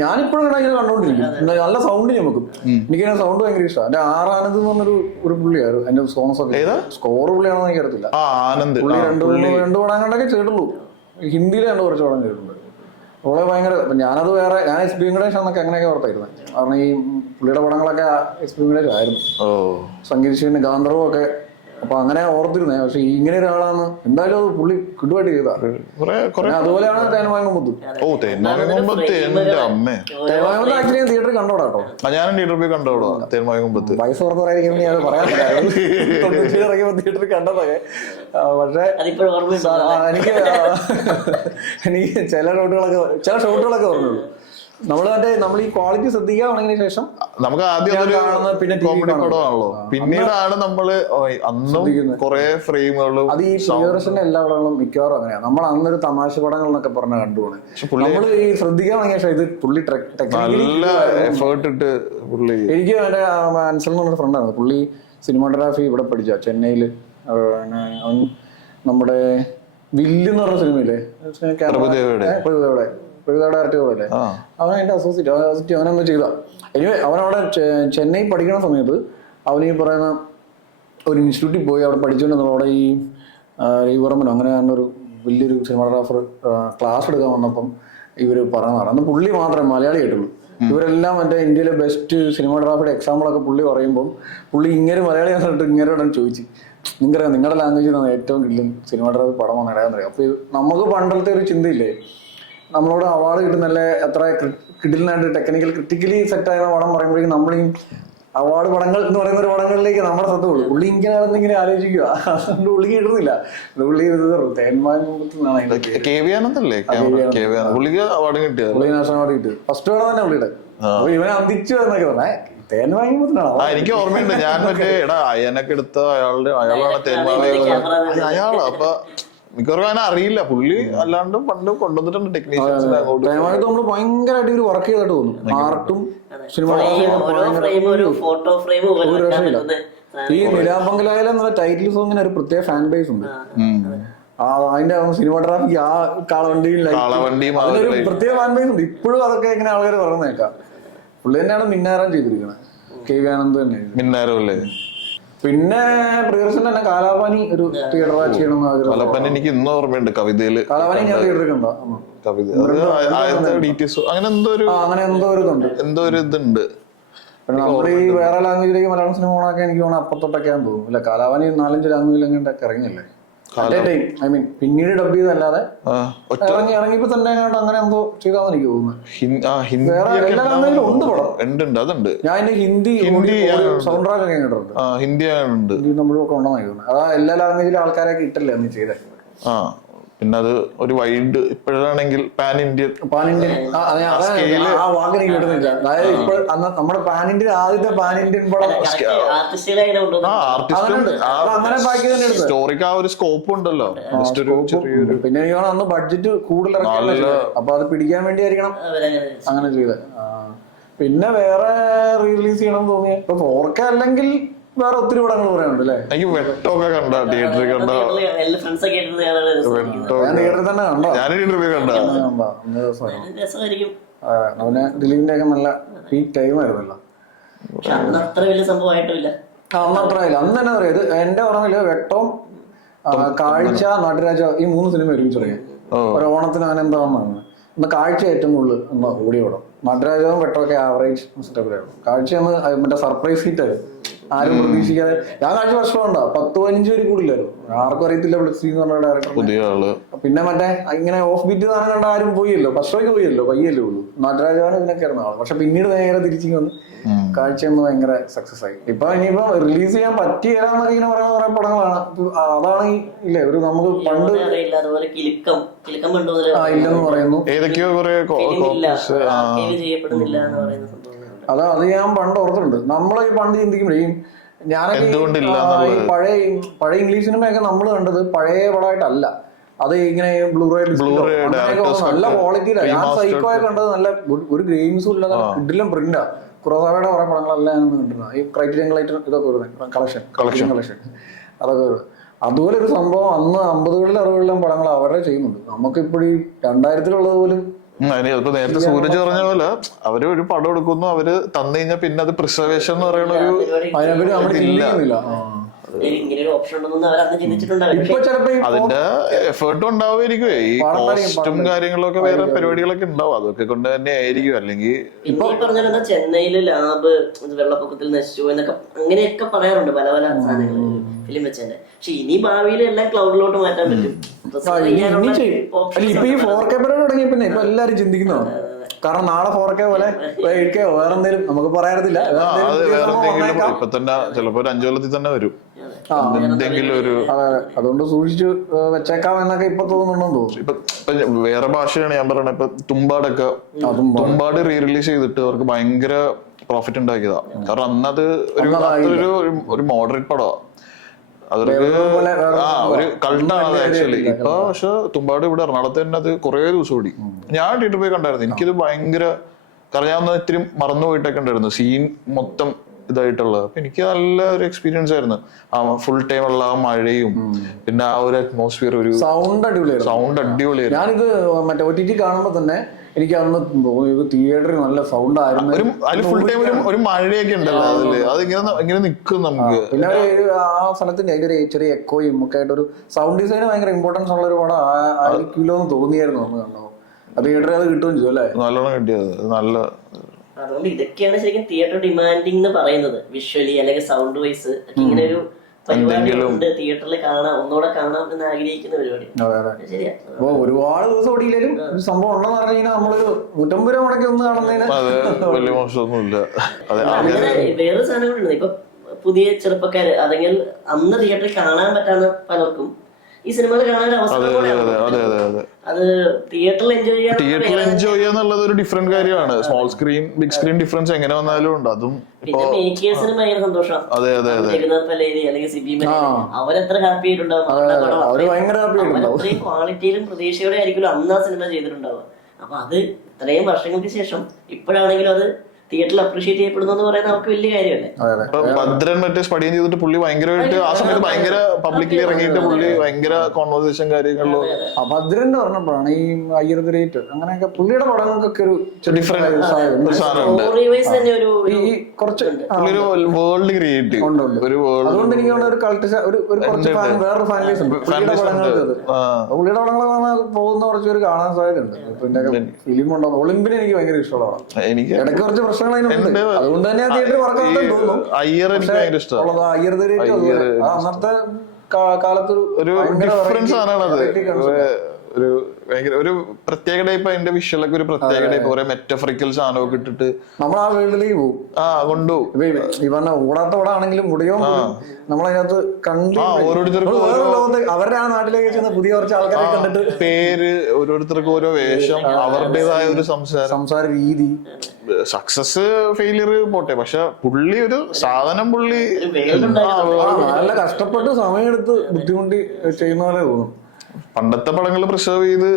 ഞാനിപ്പോഴും ഇങ്ങനെ കണ്ടോണ്ടിരിക്കും. നല്ല സൗണ്ട് നമുക്ക്, എനിക്കതിനെ സൗണ്ട് ഭയങ്കര ഇഷ്ടമാണ്. എന്റെ ആനന്ദ് എന്ന് പറഞ്ഞൊരു പുള്ളിയായിരുന്നു എന്റെ സോങ്സ് ഒക്കെ. സ്കോർ പുള്ളിയാണെന്ന് എനിക്ക് അറിയത്തില്ല. പുള്ളി രണ്ടു പടം കണ്ടൊക്കെ ചെയ്തിട്ടുള്ളൂ. ഹിന്ദിയിൽ കണ്ട് കുറച്ച് പടം ചെയ്തിട്ടുണ്ട്. അവളെ ഭയങ്കര, ഞാനത് വേറെ, ഞാൻ എസ് പി വെങ്കടേഷ് എന്നൊക്കെ അങ്ങനെയൊക്കെ ഓർത്തായിരുന്നത്. കാരണം ഈ പുള്ളിയുടെ പടങ്ങളൊക്കെ എസ് പി വെങ്കടേഷ് ആയിരുന്നു. സംഗീത് ശിവന്റെ ഗാന്ധർവം ഒക്കെ അപ്പൊ അങ്ങനെ ഓർത്തിരുന്നേ. പക്ഷെ ഇങ്ങനെ ഒരാളാണ് എന്തായാലും അത് പുള്ളി കിടുവായിട്ട് ചെയ്താ. അതുപോലെയാണ് തേന്മാങ്ങുമ്പത്ത്. തേന്മാങ്ങുമ്പത്ത് ആക്ച്വലി തിയേറ്ററിൽ കണ്ടോടാ കേട്ടോ. ഞാനും തിയേറ്ററിൽ പോയി കണ്ടോടാ തേന്മാങ്ങുമ്പത്ത്. വയസ്സ് ഓർത്തറായിരിക്കും ഞാൻ പറയാറില്ലായിരുന്നു തിയേറ്ററിൽ കണ്ടതൊക്കെ. പക്ഷെ എനിക്ക് ചില ഷോട്ടുകളൊക്കെ ഓർമ്മയുള്ളൂ. നമ്മൾ ഈ ക്വാളിറ്റി ശ്രദ്ധിക്കുകയാണെങ്കിൽ ശേഷം നമുക്ക് ആദ്യം പിന്നെ കോമഡി പടമാണല്ലോ, പിന്നീടാണ് നമ്മള് അന്നും കുറെ ഫ്രെയിമുകളും. അത് ഈ പ്രിയദർശന്റെ എല്ലാ പടങ്ങളും മിക്കവാറും അങ്ങനെയാണ്. നമ്മൾ അന്നൊരു തമാശ പടങ്ങൾ എന്നൊക്കെ പറഞ്ഞ കണ്ടുപോണ്. നമ്മൾ ഈ ശ്രദ്ധിക്കുകയാണെങ്കിൽ ശേഷം ഇത് പുള്ളി നല്ല എഫേർട്ട് ഇട്ട് പുള്ളി. എനിക്ക് എന്റെ അൻസൽ എന്ന് പറഞ്ഞ ഫ്രണ്ടാണ്. പുള്ളി സിനിമാറ്റോഗ്രാഫി ഇവിടെ പഠിച്ച ചെന്നൈയില്. അവൻ നമ്മുടെ വില്ലെന്ന് പറഞ്ഞ സിനിമയില്ലേ, ഡയറക്ടറുകളല്ലേ, അവൻ എന്റെ അസോസിയേറ്റ് അവനൊന്നും ചെയ്ത. എനിവേ അവനവിടെ ചെന്നൈ പഠിക്കുന്ന സമയത്ത് അവൻ ഈ പറയുന്ന ഒരു ഇൻസ്റ്റിറ്റ്യൂട്ടിൽ പോയി അവിടെ പഠിച്ചുകൊണ്ടിരുന്ന അവിടെ ഈ രവിവർമ്മനോ അങ്ങനെ ഒരു വലിയൊരു സിനിമാറ്റോഗ്രാഫർ ക്ലാസ് എടുക്കാൻ വന്നപ്പം ഇവർ പറയുന്നതാണ്. അന്ന് പുള്ളി മാത്രമേ മലയാളി ആയിട്ടുള്ളൂ. ഇവരെല്ലാം മറ്റേ ഇന്ത്യയിലെ ബെസ്റ്റ് സിനിമാറ്റോഗ്രാഫിയുടെ എക്സാമ്പിളൊക്കെ പുള്ളി പറയുമ്പോൾ പുള്ളി ഇങ്ങനെ മലയാളി എന്നിട്ട് ഇങ്ങനെ ചോദിച്ചു, നിങ്ങൾക്കറിയാം നിങ്ങളുടെ ലാംഗ്വേജിൽ നിന്നാണ് ഏറ്റവും കിട്ടും സിനിമാറ്റോഗ്രാഫി പടം വന്ന് ഇടയാന്നറിയാം. അപ്പോൾ നമുക്ക് പണ്ടത്തെ ഒരു ചിന്തയില്ലേ, നമ്മളോട് അവാർഡ് കിട്ടുന്നല്ലേ എത്ര കിടിലിനായിട്ട് ടെക്നിക്കൽ ക്രിട്ടിക്കലി സെറ്റ് ആയ പടം പറയുമ്പോഴേക്കും നമ്മൾ ഈ അവാർഡ് പടങ്ങൾ എന്ന് പറയുന്ന ഒരു പടങ്ങളിലേക്ക് നമ്മുടെ ശ്രദ്ധ പോകും. പുള്ളി ഇങ്ങനെ ആലോചിക്കുക, അതുകൊണ്ട് പുള്ളിക്ക് കിട്ടുന്നില്ല. പുള്ളി പുള്ളി നാഷണൽ അവാർഡ് കിട്ടി. ഫസ്റ്റ് പടം തന്നെ പുള്ളിയുടെ. അപ്പൊ ഇവനെ അന്തിച്ചു എന്നൊക്കെ പറഞ്ഞേ തേൻ വാങ്ങിയപ്പോഴാണോ എനിക്ക് ഓർമ്മയുണ്ട്. ഞാൻ മറ്റേ അയനൊക്കെ എടുത്ത അയാളാണ് തേന്മാവി അയാളാ. അപ്പൊ മിക്കവർക്കും അങ്ങനെ അറിയില്ല. പുള്ളി അല്ലാണ്ട് പണ്ട് കൊണ്ടുവന്നിട്ടുണ്ട് ടെക്നീഷ്യൻസിനെ അങ്ങോട്ട്. പ്രേമകത്ത് നമ്മള് ഭയങ്കരമായിട്ട് ഒരു വർക്ക് ചെയ്തിട്ട് തോന്നും. ആർട്ടും ഫോട്ടോ ഫ്രെയിം ഈ നിലാപങ്കലായ എന്നുള്ള ടൈറ്റിൽ സോങ്ങിന് ഒരു പ്രത്യേക ഫാൻ ബേസ് ഉണ്ട്. അതിന്റെ സിനിമാറ്റോഗ്രാഫി, ആ കാളവണ്ടിയും പ്രത്യേക ഫാൻ ബേസ് ഉണ്ട്. ഇപ്പോഴും അതൊക്കെ ഇങ്ങനെ ആൾക്കാർ പറയുന്നേക്കാം. പുള്ളി തന്നെയാണ് മിന്നാരം ചെയ്തിരിക്കുന്നത്, KV ആനന്ദ് തന്നെ മിന്നാരം അല്ലേ. പിന്നെ പ്രിയദർശൻ തന്നെ കാലാപാനി ഒരു തിയേറ്റർ വാച്ച് ചെയ്യണം. കാലാപാനി എനിക്ക് ഇന്നും ഓർമ്മയുണ്ട്. കവിതയില് കാലാപാനി ഞാൻ തിയേറ്ററിൽ കണ്ടോ? കവിത അങ്ങനെ എന്തോ ഒരു ഇതുണ്ട്. പിന്നെ നമ്മൾ ഈ വേറെ ലാംഗ്വേജിലേക്ക് മലയാളം സിനിമ ഓണാക്കാൻ എനിക്ക് തോന്നുന്നു അപ്പത്തൊട്ടൊക്കെയാന്ന് തോന്നുന്നു. ഇല്ല, കാലാപാനി 4-5 ലാംഗ്വേജിൽ എങ്ങോട്ടൊക്കെ ഇറങ്ങിയല്ലേ. ഐ മീൻ പിന്നീട് ഡബ് ചെയ്തല്ലാതെ ഇറങ്ങിയപ്പോ തന്നെ അങ്ങനെ എന്തോ ചെയ്താന്ന് എനിക്ക് തോന്നുന്നു. വേറെ എല്ലാ ലാംഗ്വേജിലും ഉണ്ട് പടം. ഞാൻ അതിന്റെ ഹിന്ദി സൗണ്ട് ട്രാക്ക് ഒക്കെ കേട്ടിട്ടുണ്ട്. ഹിന്ദി നമ്മളൊക്കെ ഉണ്ടെന്നാണ് തോന്നുന്നത്. അതാ എല്ലാ ലാംഗ്വേജിലും ആൾക്കാരൊക്കെ ഇട്ടല്ലേ അന്ന് ചെയ്തത്. പിന്നെ അത് ഒരു വൈഡ് ഇപ്പോഴാണെങ്കിൽ പാൻ ഇന്ത്യൻ ആ വാക്കിന് കിട്ടുന്നില്ല. അതായത് ഇപ്പോൾ നമ്മുടെ പാൻ ഇന്ത്യൻ ആദ്യത്തെ പാൻ ഇന്ത്യൻ പടം അങ്ങനെ ബാക്കി തന്നെ എടുത്തത്. സ്റ്റോറിക്ക് ആ ഒരു സ്കോപ്പ് ഉണ്ടല്ലോ. പിന്നെ എനിക്ക് അന്ന് ബഡ്ജറ്റ് കൂടുതൽ ഇറക്കില്ല, അപ്പൊ അത് പിടിക്കാൻ വേണ്ടി ആയിരിക്കണം അങ്ങനെ ചെയ്തത്. പിന്നെ വേറെ റിലീസ് ചെയ്യണം തോന്നിയ ഇപ്പൊ 4K അല്ലെങ്കിൽ വേറെ ഒത്തിരി പടങ്ങൾ പറയാനുണ്ട് അല്ലേ. എനിക്ക് വെട്ടമൊക്കെ കണ്ട തിയേറ്ററിൽ കണ്ട തിയേറ്ററിൽ തന്നെ കണ്ടോ? ഞാൻ ഇന്റർവ്യൂ കണ്ട അവന് ദിലീപിന്റെ ഒക്കെ നല്ല പീക്ക് ടൈം ആയിരുന്നല്ലോ. അത്ര വലിയ സംഭവമായിട്ടില്ല. അന്നത്ര ഇല്ല. അന്ന് തന്നെ പറയാം, ഇത് എന്റെ ഓർമ്മയില് വെട്ടവും കാഴ്ച, നാട്ടുരാജ ഈ 3 സിനിമ ഒരുമിച്ചിറങ്ങി ഒരു ഓണത്തിന്. അങ്ങനെ എന്താണെന്നാണ് ഇന്ന് കാഴ്ച ഏറ്റവും കൂടുതൽ ഓടിയ പടം. നാട്ടുരാജവും വെട്ടമൊക്കെ ആവറേജ് ആയിരുന്നു. കാഴ്ച മറ്റേ സർപ്രൈസ് ഹിറ്റ് ആയിരുന്നു, ആരും പ്രതീക്ഷിക്കാതെ. ഞാൻ കാഴ്ച വർഷമുണ്ടോ 10-15 പേര് കൂടില്ലായിരുന്നു. ആർക്കും അറിയത്തില്ല ബ്ലസ്സി എന്ന് പറഞ്ഞ ഡയറക്ടർ. പിന്നെ മറ്റേ ഇങ്ങനെ ഓഫ് ബീറ്റ് സാധനം കണ്ട ആരും പോയല്ലോ, ഫസ്റ്റ് ഷോയ്ക്ക് പോയല്ലോ, പയ്യല്ലേ ഉള്ളൂ. നാട്ടുരാജാവാണ് ഇതിനൊക്കെ ആയിരുന്നു ആൾ. പക്ഷെ പിന്നീട് നേരെ തിരിച്ചു വന്ന് കാഴ്ചയൊന്നും ഭയങ്കര സക്സസ് ആയി. ഇപ്പൊ ഇനിയിപ്പോ റിലീസ് ചെയ്യാൻ പറ്റിയെന്നൊക്കെ ഇങ്ങനെ പറയുന്ന കുറെ പടങ്ങളാണ്. അതാണ് ഇല്ലേ ഒരു നമുക്ക് പണ്ട് ഇല്ലെന്ന് പറയുന്നു. അത് ഞാൻ പണ്ട് ഓർത്തിട്ടുണ്ട്. നമ്മളെ ഈ പണ്ട് ചിന്തിക്കുമ്പോഴേ ഞാനൊക്കെ പഴയ ഇംഗ്ലീഷ് സിനിമയൊക്കെ നമ്മൾ കണ്ടത് പഴയ പടമായിട്ടല്ല, അത് ഇങ്ങനെ ബ്ലൂറേ നല്ല ക്വാളിറ്റിയിലാണ്. ഞാൻ സൈക്കോയെ കണ്ടത് നല്ല ഒരു ഗെയിംസും ഇല്ലാതെ കിഡിലും പ്രിന്റാ. കുറസാവയുടെ കുറെ പടങ്ങളെല്ലാം കണ്ടിരുന്നത് ഈ ക്രൈറ്റീരിയൻ ഇതൊക്കെ വരുന്നത് കളക്ഷൻ അതൊക്കെ വരുന്നത്. അതുപോലെ ഒരു സംഭവം അന്ന് 50-കളിലും 60-കളിലും പടങ്ങൾ അവരെ ചെയ്യുന്നുണ്ട്. നമുക്കിപ്പോഴീ 2000-ലുള്ളത് പോലും ഇപ്പൊ നേരത്തെ സൂരജ് പറഞ്ഞ പോലെ അവര് ഒരു പടം എടുക്കുന്നു, അവര് തന്നു കഴിഞ്ഞാൽ പിന്നെ അത് പ്രിസർവേഷൻ എന്ന് പറയുന്ന അതിന്റെ എഫേർട്ടും ഉണ്ടാവുമായിരിക്കും. ഈ കോസ്റ്റും കാര്യങ്ങളൊക്കെ വേറെ പരിപാടികളൊക്കെ ഉണ്ടാവും, അതൊക്കെ കൊണ്ട് തന്നെ ആയിരിക്കും. അല്ലെങ്കിൽ ഇപ്പൊ പറഞ്ഞ ചെന്നൈയില് ലാബ് വെള്ളപ്പൊക്കത്തിൽ നശിച്ചു എന്നൊക്കെ അങ്ങനെയൊക്കെ പറയാറുണ്ട് പല പല സാധനങ്ങൾ ഫിലിം വെച്ച് തന്നെ. പക്ഷെ ഇനി ഭാവിയിൽ എല്ലാം ക്ലൗഡിലോട്ട് മാറ്റാൻ പറ്റും. ഇപ്പൊ ഈ 4K പരിപാടി തുടങ്ങിയ പിന്നെ ഇപ്പൊ എല്ലാരും ചിന്തിക്കുന്നതാണ്. കാരണം നാളെ 4K പോലെ 8K വേറെ എന്തെങ്കിലും നമുക്ക് പറയാറില്ല. ഇപ്പൊ തന്നെ ചിലപ്പോ 5 കൊല്ലത്തിൽ തന്നെ വരും എന്തെങ്കിലും ഒരു. അതുകൊണ്ട് സൂക്ഷിച്ചു വെച്ചേക്കാം എന്നൊക്കെ ഇപ്പൊ തോന്നുന്നുണ്ടെന്ന് തോന്നുന്നു. ഇപ്പൊ വേറെ ഭാഷയാണ് ഞാൻ പറയണത്. ഇപ്പൊ തുമ്പാട് റീ റിലീസ് ചെയ്തിട്ട് അവർക്ക് ഭയങ്കര പ്രോഫിറ്റ് ഉണ്ടാക്കിയതാ. കാരണം അന്നത് ഒരു മോഡറേറ്റ് പടമാ, അതൊരു ഒരു കൾട്ടാണ് ആക്ച്വലി. ഇപ്പൊ പക്ഷെ തുമ്പാട് ഇവിടെ എറണാകുളത്ത് തന്നെ അത് കുറെ ദിവസം ഓടി. ഞാൻ തിയേറ്ററിൽ പോയി കണ്ടായിരുന്നു. എനിക്കിത് ഭയങ്കര കാരണം ഞാൻ ഇത്തിരി മറന്നു പോയിട്ടൊക്കെ ഉണ്ടായിരുന്നു സീൻ മൊത്തം ഇതായിട്ടുള്ളത്. അപ്പൊ എനിക്ക് നല്ല ഒരു എക്സ്പീരിയൻസ് ആയിരുന്നു. ആ ഫുൾ ടൈം ഉള്ള ആ മഴയും പിന്നെ ആ ഒരു അറ്റ്മോസ്ഫിയർ, ഒരു സൗണ്ട് അടിപൊളിയായിരുന്നു. ഞാനിത് മറ്റേ OTT കാണുമ്പോ തന്നെ എനിക്ക് അന്ന് തോന്നി തിയേറ്ററിൽ നല്ല സൗണ്ട് ആയിരുന്നു. ഫുൾ ടൈം ഒരു മഴയൊക്കെ ഉണ്ടല്ലോ അതില്, അത് ഇങ്ങനെ നിൽക്കും നമുക്ക്. പിന്നെ ആ സ്ഥലത്തിന്റെ അതിന്റെ ഒരു ചെറിയ എക്കോയും ഒക്കെ ആയിട്ട് ഒരു സൗണ്ട് ഡിസൈന് ഭയങ്കര ഇമ്പോർട്ടൻസ് ഉള്ള ഒരു പടം ആയിരിക്കുമല്ലോ എന്ന് തോന്നിയായിരുന്നു നമ്മൾ കണ്ടോ. അത് തിയേറ്ററിൽ അത് കിട്ടുകയും ചെയ്യും അല്ലേ, നല്ലോണം കിട്ടിയത് നല്ല. അതുകൊണ്ട് ഇതൊക്കെയാണ് ശരിക്കും തിയേറ്റർ ഡിമാൻഡിങ് എന്ന് പറയുന്നത്. വിഷ്വലി അല്ലെങ്കിൽ സൗണ്ട് വൈസ് ഇങ്ങനെ ഒരു പരിപാടികളുണ്ട് തിയേറ്ററിൽ കാണാം, ഒന്നുകൂടെ കാണാം എന്ന് ആഗ്രഹിക്കുന്ന പരിപാടി. ശരിയാ. അപ്പൊ ഒരുപാട് ദിവസം ഓടിയില്ലേലും ഒരു സംഭവം ഉണ്ടെന്ന് പറഞ്ഞു കഴിഞ്ഞാൽ നമ്മളൊരു 150 രൂപ മുടക്കി ഒന്ന് കാണുന്നതിന് വലിയ മോശമൊന്നുമില്ല. വേറെ സാധനങ്ങളുണ്ട്. ഇപ്പൊ പുതിയ ചെറുപ്പക്കാര് അല്ലെങ്കിൽ അന്ന് തിയേറ്ററിൽ കാണാൻ പറ്റാത്ത പലർക്കും ഈ സിനിമകൾ കാണാൻ ഒരു അവസരം കൂടെയാണ്. അതെ അതെ അതെ അത് തിയേറ്ററിൽ എൻജോയ് തിയേറ്ററിൽ എൻജോയ് ചെയ്യാന്നുള്ളത് ഒരു ഡിഫറെന്റ് കാര്യമാണ്. Small screen big screen difference എങ്ങനെ വന്നാലും ഉണ്ട്. അതും പിന്നെ മേക്കേഴ്സിന് ഭയങ്കര സന്തോഷം. അതെ അതെ അതെ രഘുനാഥ് പലേരി അല്ലെങ്കിൽ സിബി മലയാളി അവരെത്ര ഹാപ്പി ആയിട്ടുണ്ടാവും. അവര് ഭയങ്കര ഹാപ്പി ആയിട്ടുണ്ടാവും. അത്രയും ക്വാളിറ്റിയിലും പ്രതീക്ഷയോടെ ആയിരിക്കും അന്ന് ആ സിനിമ ചെയ്തിട്ടുണ്ടാവുക. അപ്പൊ അത് ഇത്രയും വർഷങ്ങൾക്ക് ശേഷം ഇപ്പോഴാണെങ്കിലും അത് തിയേറ്ററിൽ അപ്രീഷിയേറ്റ് ചെയ്യപ്പെടുന്നു എന്ന് പറയുന്നത് നമുക്ക് വലിയ കാര്യമല്ലേ. ഭദ്രൻ മറ്റേ സ്പടിയും ചെയ്തിട്ട് പുള്ളി ഭയങ്കരമായിട്ട് ആ സമയത്ത് ഭയങ്കര പബ്ലിക്കലി ഇറങ്ങിയിട്ട് പുള്ളി ഭയങ്കര കോൺവെർസേഷൻ കാര്യങ്ങളിലും. ഭദ്രൻ എന്ന് പറഞ്ഞപ്പോഴാണ് ഈ അയ്യർ ദ ഗ്രേറ്റ് അങ്ങനെയൊക്കെ പുള്ളിയുടെ പടങ്ങൾക്കൊക്കെ ഒരു ഡിഫറെന്റ് സാധനമുണ്ട്. ഈ കുറച്ച് പുള്ളി ഒരു വേൾഡ് ക്രിയേറ്റ് ഒരു വേൾഡ്. അതുകൊണ്ട് എനിക്ക് ഒരു കൾട്ട് ഒരു കുറച്ച് വേറൊരു ഫാൻ ബേസ് ഉണ്ട് പുള്ളിയുടെ പടങ്ങൾക്ക്. പുള്ളിയുടെ പടങ്ങൾ പോകുന്ന കുറച്ച് ഒരു കാണാൻ സാധ്യതയുണ്ട്. പിന്നെ ഫിലിം ഉണ്ടോ ഒളിമ്പിന് എനിക്ക് ഭയങ്കര ഇഷ്ടമുള്ളതാണ്. എനിക്ക് ഇടയ്ക്ക് കുറച്ച് അതുകൊണ്ട് തന്നെ തിയേറ്റർ വർക്കാവുന്ന തോന്നുന്നു. അയ്യർ എനിക്ക് ഭയങ്കര ഇഷ്ടമാണ്. അന്നത്തെ കാലത്ത് ഒരു ഡിഫറൻസ് സാധനമാണത്. ഒരു ഭയങ്കര ഒരു പ്രത്യേക ടൈപ്പ് അതിന്റെ വിഷ്വലൊക്കെ ഒരു പ്രത്യേക ടൈപ്പ് കുറെ മെറ്റഫറിക്കൽ സാധനമൊക്കെ ഇട്ടിട്ട് നമ്മൾ ആ വേൾഡിലേക്ക് പോകും. കൊണ്ടുപോകും. ഈ പറഞ്ഞ ഓടാത്ത ഓടാണെങ്കിലും മുടിയോ നമ്മളതിനകത്ത് കണ്ട് ഓരോരുത്തർക്കും അവരുടെ ആ നാട്ടിലേക്ക് ചെന്ന് പുതിയ കുറച്ച് ആൾക്കാരെ കണ്ടിട്ട് പേര് ഓരോരുത്തർക്കും ഓരോ വേഷം അവരുടേതായ ഒരു സംസാര രീതി സക്സസ് ഫെയിലിയർ പോട്ടെ. പക്ഷെ പുള്ളി ഒരു സാധനം പുള്ളി നല്ല കഷ്ടപ്പെട്ട് സമയമെടുത്ത് ബുദ്ധിമുട്ടി ചെയ്യുന്ന പോലെ തോന്നും. പണ്ടത്തെ പടങ്ങൾ പ്രിസർവ് ചെയ്ത്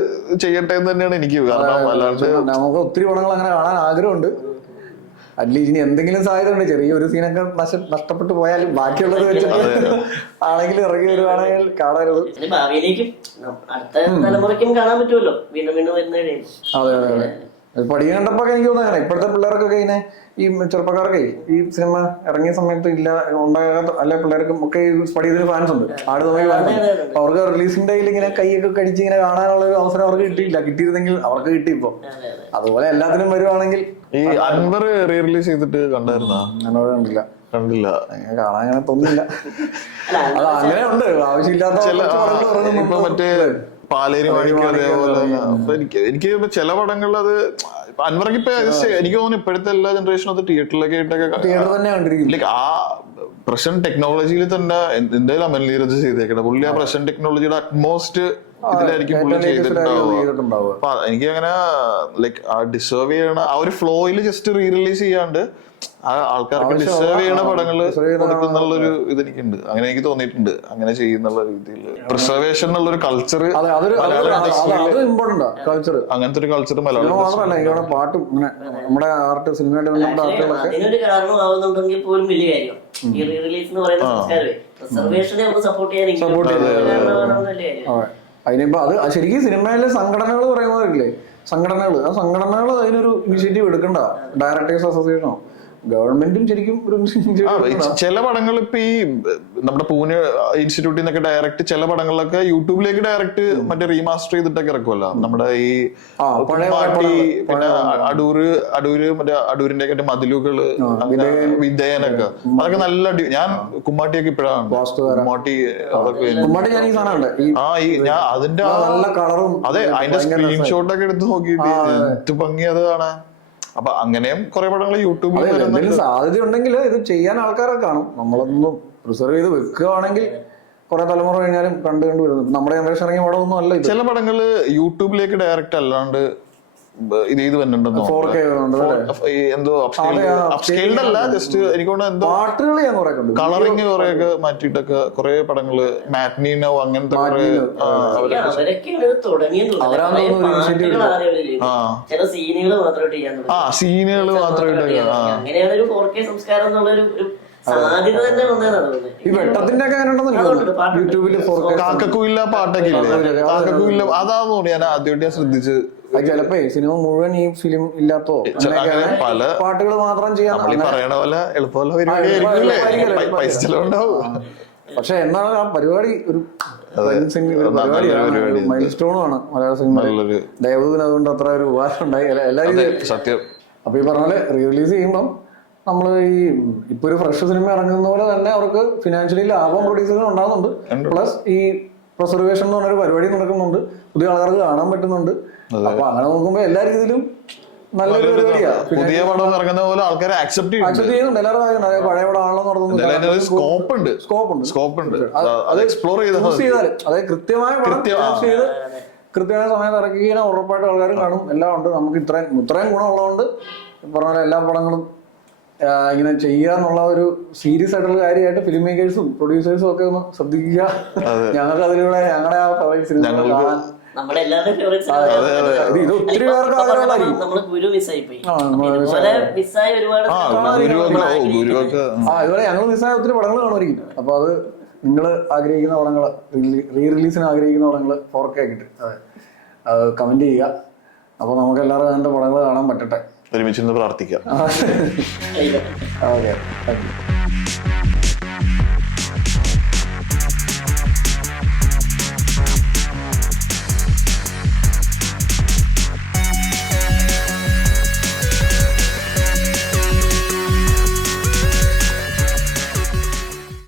ചെയ്യട്ടെ എന്ന് തന്നെയാണ് എനിക്ക്. കാരണം അല്ലാണ്ട് നമുക്ക് ഒത്തിരി പടങ്ങൾ അങ്ങനെ കാണാൻ ആഗ്രഹമുണ്ട്. അറ്റ്ലീസ്റ്റ് ഇനി എന്തെങ്കിലും സാധ്യത ഉണ്ട്. ചെറിയൊരു സീനൊക്കെ നഷ്ടപ്പെട്ടു പോയാലും ബാക്കിയുള്ളത് വെച്ചിട്ട് ആണെങ്കിലും ഇറങ്ങി വരുവാണെങ്കിൽ കാണരുത്. ഭാവിയിലേക്കും അടുത്ത തലമുറയ്ക്കും കാണാൻ പറ്റുമല്ലോ വീണ്ടും വീണ്ടും വരുന്ന. അതെ അതെ അതെ. പടി കണ്ടപ്പോ എനിക്ക് തോന്നുന്നു അങ്ങനെ ഇപ്പോഴത്തെ പിള്ളേർക്കൊക്കെ ഇങ്ങനെ ഈ ചെറുപ്പക്കാർക്ക് ഈ സിനിമ ഇറങ്ങിയ സമയത്ത് ഇല്ല ഉണ്ടാകാത്ത അല്ലെ പിള്ളേർക്കും ഒക്കെ ഈ പടി ഇതിന് ഫാൻസ് ഉണ്ട്. ആട് സമയം അവർക്ക് റിലീസിംഗ് ഡേയിൽ ഇങ്ങനെ കൈയൊക്കെ കടിച്ച് ഇങ്ങനെ കാണാനുള്ള ഒരു അവസരം അവർക്ക് കിട്ടിയില്ല. കിട്ടിയിരുന്നെങ്കിൽ അവർക്ക് കിട്ടി. ഇപ്പൊ അതുപോലെ എല്ലാത്തിനും വരുവാണെങ്കിൽ ഈ അൻവർ റീ റിലീസ് ചെയ്തിട്ട് കണ്ടായിരുന്നോ? കണ്ടില്ല. കാണാൻ അങ്ങനെ തോന്നില്ല. അത് അങ്ങനെ ഉണ്ട് ആവശ്യമില്ലാത്ത ഇപ്പൊ മറ്റേ പാലേരി മാണിക്ക് അതേപോലെ. അപ്പൊ എനിക്ക് ചില പടങ്ങളിൽ അത് അൻവർക്ക് ഇപ്പൊ എനിക്ക് തോന്നുന്നു ഇപ്പോഴത്തെ എല്ലാ ജനറേഷനും അത് തിയേറ്ററിലൊക്കെ ആയിട്ടൊക്കെ ലൈക്ക് ആ പ്രസന്റ് ടെക്നോളജിയിൽ തന്നെ എന്തായാലും അമൽ നീരജ് ചെയ്തേക്കണം. പുള്ളി ആ പ്രസന്റ് ടെക്നോളജിയുടെ അറ്റ്മോസ്റ്റ് ഇതിലായിരിക്കും പുള്ളി ചെയ്തിട്ടുണ്ടാവുക. അപ്പൊ എനിക്ക് അങ്ങനെ ലൈക്ക് ആ ഡിസേർവ് ചെയ്യണ ആ ഒരു ഫ്ലോയിൽ ജസ്റ്റ് റീ റിലീസ് ചെയ്യാണ്ട് ആൾക്കാർക്ക് ഡിസേർവ് ചെയ്യണ പടങ്ങള് കൊടുക്കുന്നുള്ളൊരു ഇതെനിക്കുണ്ട്. അങ്ങനെ എനിക്ക് തോന്നിയിട്ടുണ്ട്. അങ്ങനെ ചെയ്യുന്നുള്ള രീതിയിൽ പ്രിസർവേഷൻ എന്നുള്ളൊരു കൾച്ചർ അങ്ങനത്തെ ഒരു കൾച്ചർ മലയാളം പാട്ടും നമ്മുടെ ആർട്ട് സിനിമയുടെ അതിനൊരു കാരണമാവുന്നുണ്ടെങ്കിൽ പോലും വലിയ കാര്യം. ഈ റീ റിലീസ് എന്ന് പറയുന്ന സംസ്കാരമേ പ്രിസർവേഷനെ ഒന്ന് സപ്പോർട്ട് ചെയ്യാൻ. അതിനിപ്പോ അത് ശരിക്കും സിനിമയിലെ സംഘടനകൾ പറയുന്നവരില്ലേ, സംഘടനകൾ ആ സംഘടനകൾ അതിനൊരു ഇനിഷ്യേറ്റീവ് എടുക്കണ്ട. ഡയറക്ടേഴ്സ് അസോസിയേഷനോ ഗവൺമെന്റും ശരിക്കും ഒരു ചില പടങ്ങൾ ഇപ്പൊ ഈ നമ്മുടെ പൂനെ ഇൻസ്റ്റിറ്റ്യൂട്ടിൽ നിന്നൊക്കെ ഡയറക്റ്റ് ചില പടങ്ങളിലൊക്കെ യൂട്യൂബിലേക്ക് ഡയറക്റ്റ് മറ്റേ റീമാസ്റ്റർ ചെയ്തിട്ടൊക്കെ ഇറക്കുമല്ലോ. നമ്മുടെ ഈ കുമ്മാട്ടി പിന്നെ അടൂര് മറ്റേ അടൂരിന്റെ ഒക്കെ മതിലുകള് അങ്ങനെ വിധേയനൊക്കെ അതൊക്കെ നല്ല ഞാൻ കുമ്മാട്ടിയൊക്കെ ഇപ്പോഴാണ് കുമ്മാട്ടി അതൊക്കെ ഞാൻ അതിന്റെ നല്ല കളറും അതെ അതിന്റെ സ്ക്രീൻഷോട്ടൊക്കെ എടുത്ത് നോക്കിയിട്ട് എന്ത് ഭംഗി അത് കാണാൻ. അപ്പൊ അങ്ങനെയും കുറെ പടങ്ങൾ യൂട്യൂബിൽ എന്തെങ്കിലും സാധ്യത ഉണ്ടെങ്കിൽ ഇത് ചെയ്യാൻ ആൾക്കാരൊക്കെ കാണും. നമ്മളൊന്നും പ്രിസർവ് ചെയ്ത് വെക്കുകയാണെങ്കിൽ കുറെ തലമുറ കഴിഞ്ഞാലും കണ്ടു വരുന്നു. നമ്മുടെ ജനറേഷൻ ഇറങ്ങിയ പടമൊന്നും അല്ല. ചില പടങ്ങള് യൂട്യൂബിലേക്ക് ഡയറക്റ്റ് അല്ലാണ്ട് ഇത് ചെയ്ത് വരുന്നുണ്ടെന്നോ എന്തോ അപ്സ്കെയിൽഡ് അല്ല ജസ്റ്റ് എനിക്കൊണ്ട് എന്തോ പാട്ടുകൾ ഞാൻ കുറെ കണ്ടു. കളറിങ് കുറെയൊക്കെ മാറ്റിയിട്ടൊക്കെ കുറെ പടങ്ങള് മാറ്റ്നീനോ അങ്ങനത്തെ കുറെ സീനുകൾ മാത്രമായിട്ട് ഈ വെട്ടത്തിന്റെ ഒക്കെ യൂട്യൂബില് കാക്കക്കുയില്ല പാട്ടൊക്കെ ഇല്ലേ, കാക്കക്കുയില്ല അതാന്ന് തോന്നി ഞാൻ ആദ്യമായിട്ട് ഞാൻ ശ്രദ്ധിച്ച്. ചിലപ്പോ സിനിമ മുഴുവൻ ഈ ഫിലിം ഇല്ലാത്തോ പല പാട്ടുകൾ മാത്രം ചെയ്യാൻ പറയണ പോലെ എളുപ്പമുള്ള പരിപാടി പൈസ ചെലവുണ്ടാവും. പക്ഷെ എന്നാണ് ആ പരിപാടി ഒരു മൈൽ സ്റ്റോണുമാണ് മലയാള സിനിമ. ദേവദൂതന് അതുകൊണ്ട് അത്ര ഒരു ഉപകാരം ഉണ്ടായി എല്ലാ രീതിയിലും സത്യം. അപ്പൊ ഈ പറഞ്ഞ പോലെ റീ റിലീസ് ചെയ്യുമ്പം നമ്മള് ഈ ഇപ്പൊ ഒരു ഫ്രഷ് സിനിമ ഇറങ്ങുന്ന പോലെ തന്നെ അവർക്ക് ഫിനാൻഷ്യലി ലാഭം പ്രൊഡ്യൂസറിന് ഉണ്ടാകുന്നുണ്ട്. പ്ലസ് ഈ പ്രിസർവേഷൻ എന്ന് പറഞ്ഞൊരു പരിപാടി നടക്കുന്നുണ്ട്, പുതിയ ആൾക്കാർക്ക് കാണാൻ പറ്റുന്നുണ്ട്. അപ്പൊ അങ്ങനെ നോക്കുമ്പോ എല്ലാ രീതിയിലും നല്ലൊരു പരിപാടിയാ. പുതിയ പടം ഇറങ്ങുന്ന പോലെ ആൾക്കാരെ അക്സെപ്റ്റ് ആക്ച്വലി ചെയ്യുന്നുണ്ട് എല്ലാവരും പറയുന്നുണ്ട് പഴയ പടമാണല്ലോ നടത്തുന്നത്. സ്കോപ്പ് ഉണ്ട്. സ്കോപ്പ് ഉണ്ട്. അത് എക്സ്പ്ലോർ ചെയ്താൽ അതായത് കൃത്യമായ പടം choose ചെയ്ത് കൃത്യമായ സമയത്ത് ഇറക്കുകയും ഉറപ്പായിട്ടും ആൾക്കാരും കാണും. എല്ലാം ഉണ്ട്. നമുക്ക് ഇത്രയും ഗുണമുള്ളതുകൊണ്ട് പറഞ്ഞ എല്ലാ പടങ്ങളും ഇങ്ങനെ ചെയ്യുക എന്നുള്ള ഒരു സീരിയസ് ആയിട്ടുള്ള കാര്യമായിട്ട് ഫിലിം മേക്കേഴ്സും പ്രൊഡ്യൂസേഴ്സും ഒക്കെ ഒന്ന് ശ്രദ്ധിക്കുക. ഞങ്ങൾക്ക് അതിലൂടെ ഞങ്ങളുടെ ആ ഫേവറേറ്റ് സിനിമ കാണാൻ നമ്മുടെ എല്ലാവരുടെയും ഫേവറേറ്റ് ഇത് ഒത്തിരി പേർക്ക് ആഗ്രഹമുള്ളതായിരിക്കും. നമ്മള് ഗുരു മിസ്സായി പോയി. ഇതുപോലെ മിസ്സായി ഒരുപാട് ഇതുപോലെ ഞങ്ങൾ മിസ്സായ ഒത്തിരി പടങ്ങൾ കാണുമായിരിക്കും. അപ്പൊ അത് നിങ്ങൾ ആഗ്രഹിക്കുന്ന പടങ്ങൾ റീ റിലീസിന് ആഗ്രഹിക്കുന്ന പടങ്ങൾ 4K ആക്കിയിട്ട് അത് കമന്റ് ചെയ്യുക. അപ്പൊ നമുക്ക് എല്ലാവരും അതിന്റെ പടങ്ങൾ കാണാൻ പറ്റട്ടെ. ഒരുമിച്ച് പ്രാർത്ഥിക്കാം. Okay, thank you.